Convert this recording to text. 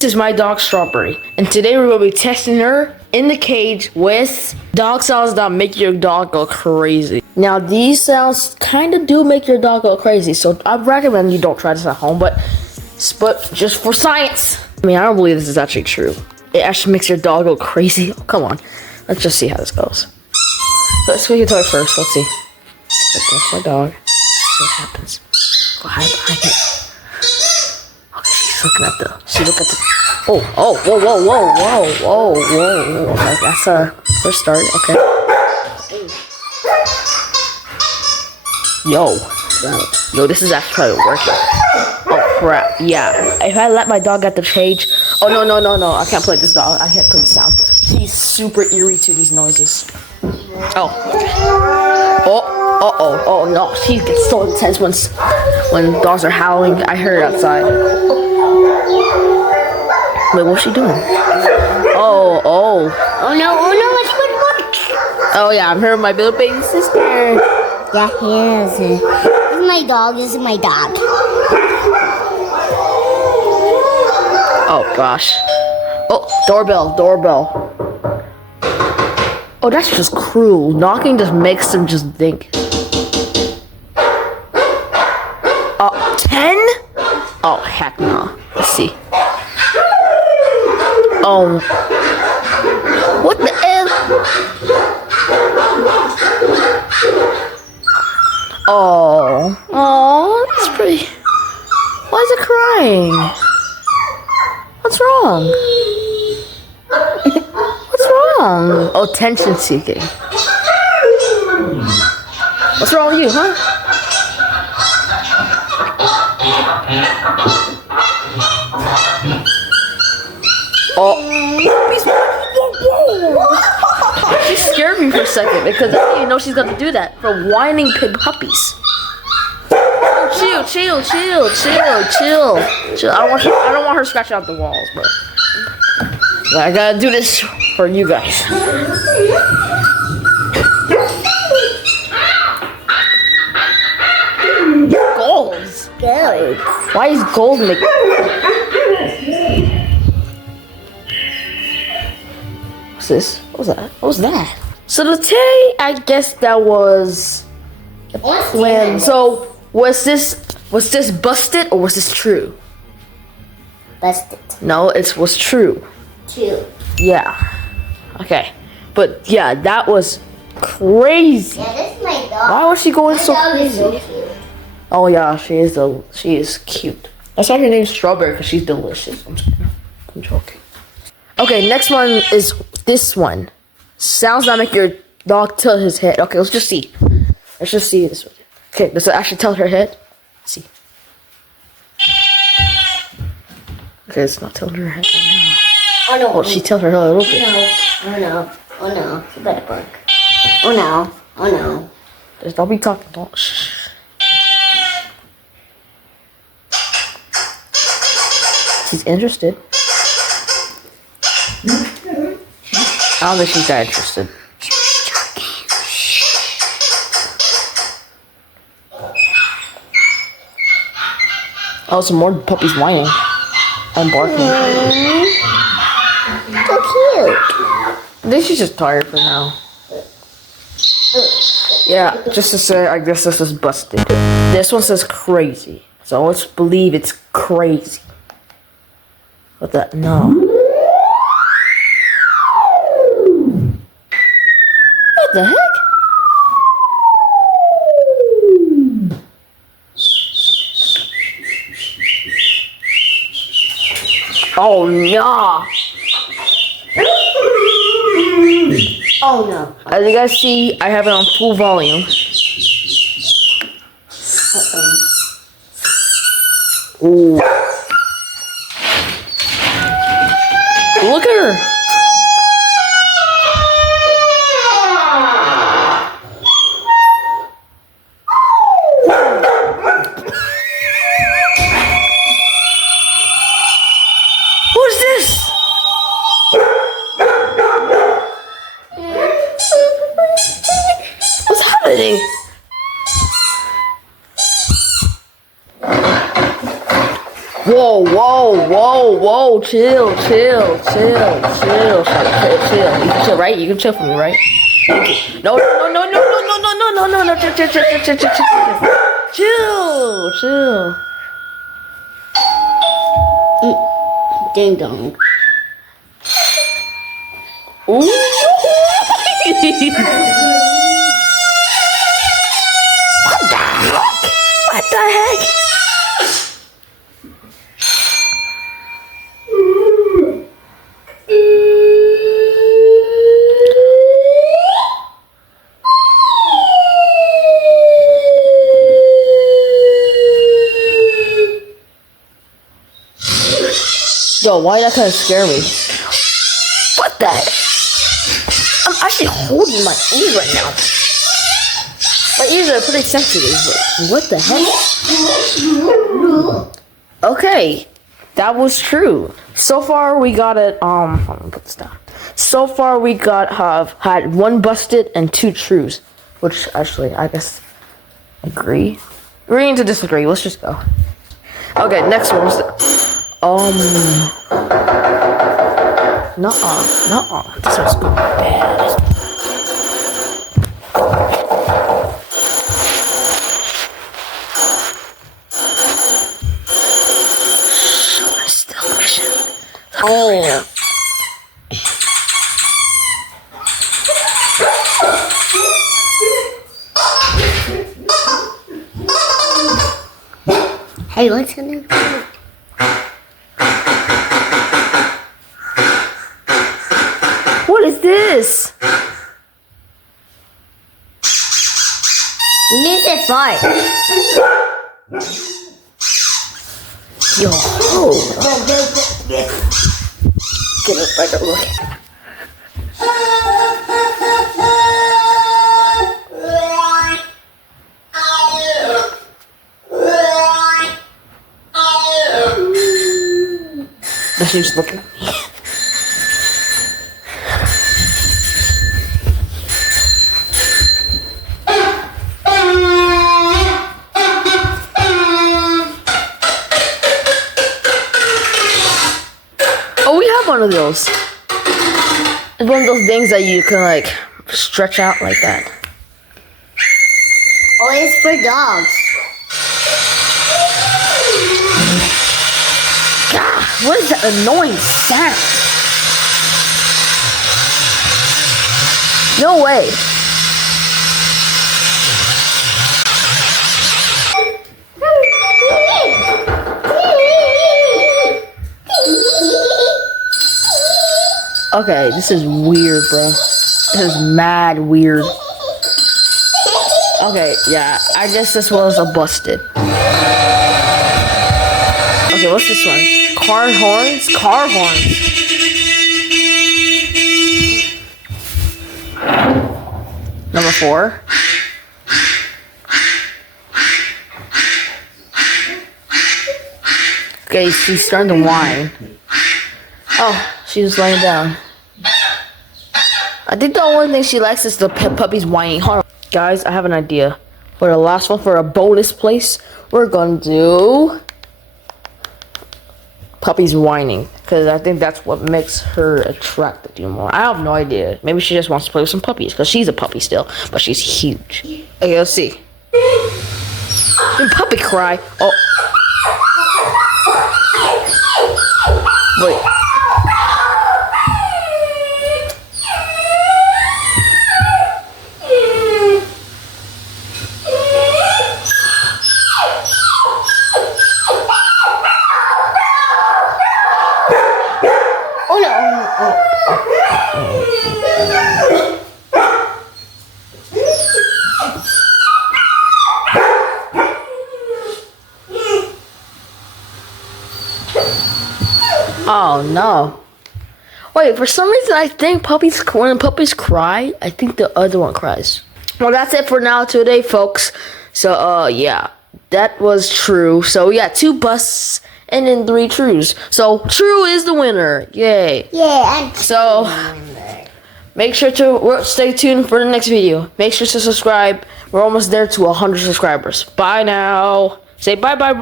This is my dog Strawberry, and today we're going to be testing her in the cage with dog sounds that make your dog go crazy. Now these sounds kind of do make your dog go crazy, so I recommend you don't try this at home, but just for science. I mean, I don't believe this is actually true. It actually makes your dog go crazy. Oh, come on, let's just see how this goes. Let's make a toy first. Let's see. That's my dog. See what happens. Go hide behind it. Okay, she's looking at the. Oh, whoa. Okay, that's a first start. Okay. Yo, this is actually working. Oh crap! Yeah, if I let my dog at the cage. Oh no! I can't play this dog. I can't play this sound. She's super eerie to these noises. Oh. Oh no! She gets so intense when dogs are howling. I heard it outside. Wait, what's she doing? Oh no! Oh yeah, I'm her, my little baby sister. Yeah, he is. This is my dog. This is my dog. Oh gosh. Oh, doorbell. Oh, that's just cruel. Knocking just makes them just think. 10? Oh, heck no. Let's see. Oh. What the hell? Oh, that's pretty. Why is it crying? What's wrong? What's wrong? Oh, attention seeking. What's wrong with you, huh? Oh. She scared me for a second because I didn't even know she's gonna do that for whining pig puppies. Oh, chill. I don't want her scratching out the walls, bro. But I gotta do this for you guys. Golds. Why is gold making? What's this? What was that? So today, I guess that was when. So was this busted or was this true? Busted. No, it was true. True. Yeah. Okay. But yeah, that was crazy. Yeah, this is my dog. Why was she going so My dog is so crazy? cute. Oh yeah, she is cute. That's why her name's Strawberry, because she's delicious. I'm joking. Okay, next one is this one. Sounds that make your dog tilt his head. Okay, let's just see. Let's just see this one. Okay, does it actually tilt her head? Let's see. Okay, it's not tilting her head right now. Oh no. Oh, she tilted her head a little bit. Oh no. She better bark. Oh no. Just don't be talking. Don't. Shh. She's interested. I don't think she's that interested. Oh, some more puppies whining. I'm barking. So cute. I think she's just tired for now. Yeah, just to say, I guess this is busted. This one says crazy. So let's believe it's crazy. What the? No. What the heck? Oh no! Oh no. As you guys see, I have it on full volume. Ooh. Look at her. What is this? What's happening? Whoa, whoa. whoa, chill. You can chill, right? You can chill for me, right? No, chill. Ding dong. Ooh. What the heck? Yo, why that kind of scare me? What the heck? I'm actually holding my ears right now. My ears are pretty sensitive, but what the heck? Okay, that was true. So far we got it, hold on, put this down. So far we had 1 busted and 2 trues, which actually, I guess, agree. Agreeing to disagree, let's just go. Okay, next one. Nuh-uh. This one's going bad. Still mission. Oh. Hey, what's your name? What is this? You need to fart. Yo. Get a better look. She's looking at me. Oh, we have one of those. It's one of those things that you can like stretch out like that. Oh, it's for dogs. God, what is that annoying sound? No way. Okay, this is weird, bro. This is mad weird. Okay, yeah, I guess this was a busted. Okay, what's this one? Car horns? Car horns. Number 4. Okay, she's starting to whine. Oh, she was laying down. I think the only thing she likes is the puppies whining. Hold on. Guys, I have an idea. For the last one, for a bonus place, we're gonna do puppies whining, because I think that's what makes her attracted to you more. I have no idea. Maybe she just wants to play with some puppies, because she's a puppy still, but she's huge. Okay, let's see. And puppy cry. Oh. Wait. Oh no. Wait, for some reason I think when puppies cry, I think the other one cries. Well, that's it for now today, folks. So, yeah, that was true. So, we got 2 busts and then 3 trues. So, true is the winner. Yay. Yeah. So, make sure to stay tuned for the next video. Make sure to subscribe. We're almost there to 100 subscribers. Bye now. Say bye. Bye.